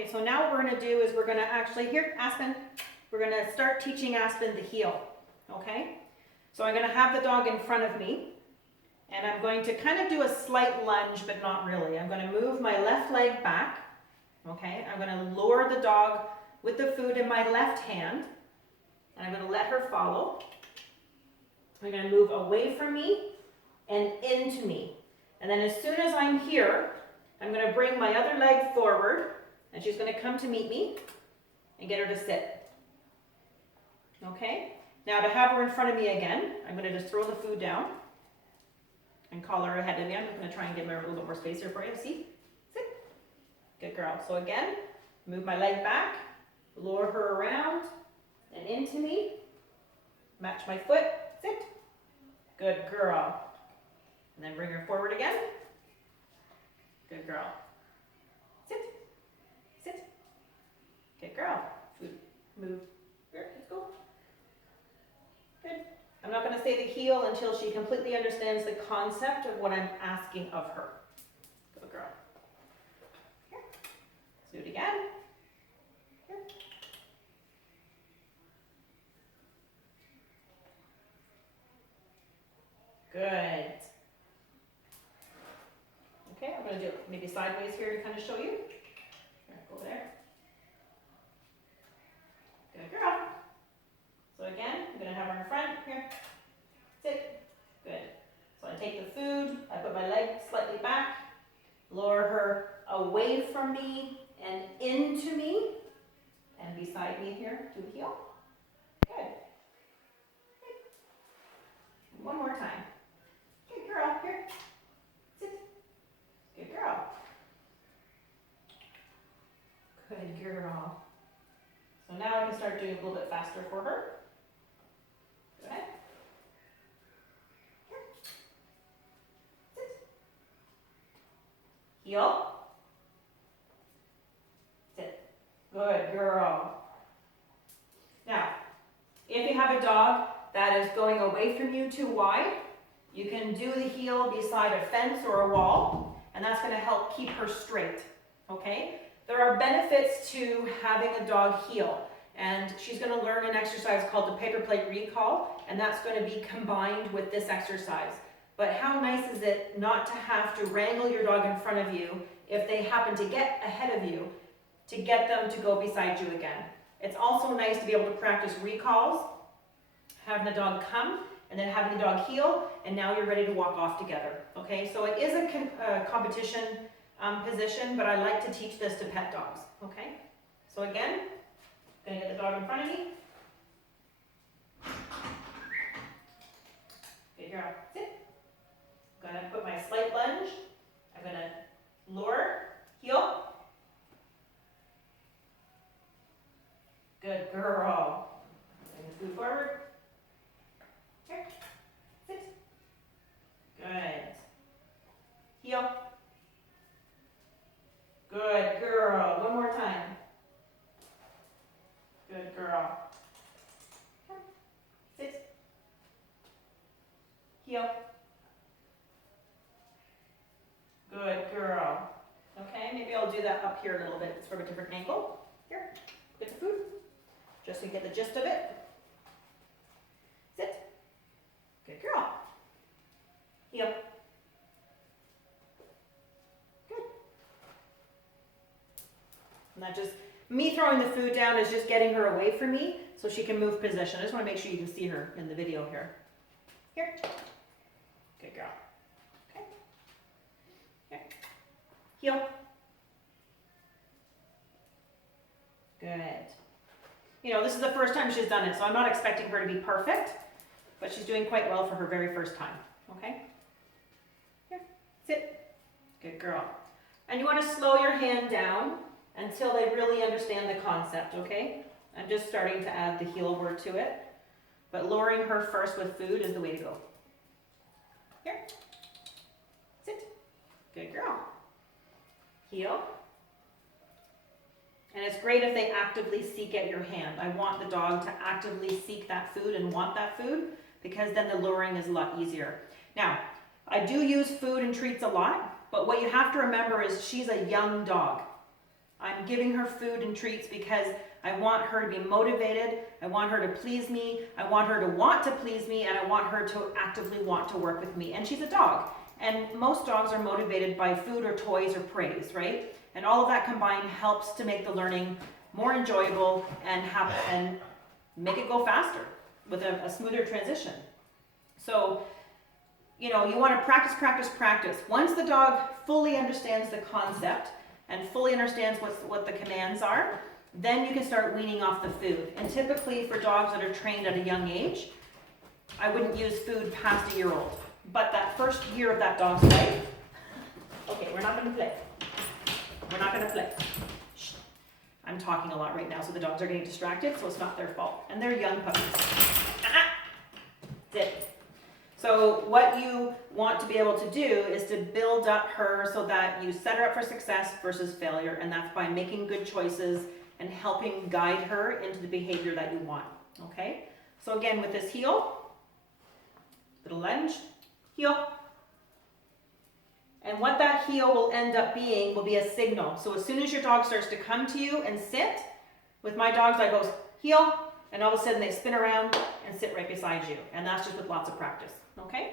Okay, so now what we're gonna do is we're gonna actually, here, Aspen, we're gonna start teaching Aspen the heel, okay? So I'm gonna have the dog in front of me, and I'm going to kind of do a slight lunge, but not really. I'm gonna move my left leg back, okay? I'm gonna lure the dog with the food in my left hand, and I'm gonna let her follow. I'm gonna move away from me and into me. And then as soon as I'm here, I'm gonna bring my other leg forward, and she's gonna come to meet me and get her to sit. Okay? Now to have her in front of me again, I'm gonna just throw the food down and call her ahead of me. I'm gonna try and give her a little bit more space here for you. See? Sit. Good girl. So again, move my leg back, lure her around and into me. Match my foot. Sit. Good girl. And then bring her forward again. Good girl. Sit. Sit. Good girl. Food. Move. Here, let's go. Good. I'm not going to say the heel until she completely understands the concept of what I'm asking of her. Good girl. Here. Let's do it again. Here. Good. Okay, I'm going to do it maybe sideways here to kind of show you. Here, go over there. Good girl. So again, I'm going to have her in front. Here. Sit. Good. So I take the food, I put my leg slightly back, lower her away from me and into me, and beside me here to the heel. Good. One more time. Good girl. Here. Sit. Good girl. Good girl. So now I can start doing a little bit faster for her. Go ahead. Here. Sit. Heel. Sit. Good girl. Now, if you have a dog that is going away from you too wide, you can do the heel beside a fence or a wall, and that's going to help keep her straight, okay? There are benefits to having a dog heel, and she's going to learn an exercise called the paper plate recall, and that's going to be combined with this exercise. But how nice is it not to have to wrangle your dog in front of you if they happen to get ahead of you, to get them to go beside you again. It's also nice to be able to practice recalls, having the dog come, and then having the dog heel, and now you're ready to walk off together, okay? So it is a competition position, but I like to teach this to pet dogs, okay? So again, I'm gonna get the dog in front of me. Good girl, sit. I'm gonna put my slight lunge. I'm gonna lure, heel. Good girl. Bring the food forward. Here, sit. Good. Heel. Good girl. One more time. Good girl. Here. Sit. Heel. Good girl. Okay, maybe I'll do that up here a little bit. It's from a different angle. Here, get the food. Just so you get the gist of it. Sit. Good girl. Heel. Good. And that just, me throwing the food down is just getting her away from me so she can move position. I just want to make sure you can see her in the video here. Here. Good girl. Okay. Here. Heel. Good. You know, this is the first time she's done it, so I'm not expecting her to be perfect, but she's doing quite well for her very first time, okay? Here, sit. Good girl. And you want to slow your hand down until they really understand the concept, okay? I'm just starting to add the heel word to it, but lowering her first with food is the way to go. Here, sit. Good girl. Heel. And it's great if they actively seek at your hand. I want the dog to actively seek that food and want that food, because then the luring is a lot easier. Now, I do use food and treats a lot, but what you have to remember is she's a young dog. I'm giving her food and treats because I want her to be motivated, I want her to please me, I want her to want to please me, and I want her to actively want to work with me. And she's a dog. And most dogs are motivated by food or toys or praise, right? And all of that combined helps to make the learning more enjoyable and make it go faster with a smoother transition. So, you know, you want to practice, practice, practice. Once the dog fully understands the concept and fully understands what the commands are, then you can start weaning off the food. And typically for dogs that are trained at a young age, I wouldn't use food past a year old. But that first year of that dog's life, okay, we're not going to play. We're not going to play. Shh. I'm talking a lot right now, so the dogs are getting distracted, so it's not their fault. And they're young puppies. That's it. So what you want to be able to do is to build up her so that you set her up for success versus failure, and that's by making good choices and helping guide her into the behavior that you want, okay? So again, with this heel, little lunge, heel. And what that heel will end up being will be a signal. So as soon as your dog starts to come to you and sit, with my dogs I go heel, and all of a sudden they spin around and sit right beside you. And that's just with lots of practice, okay?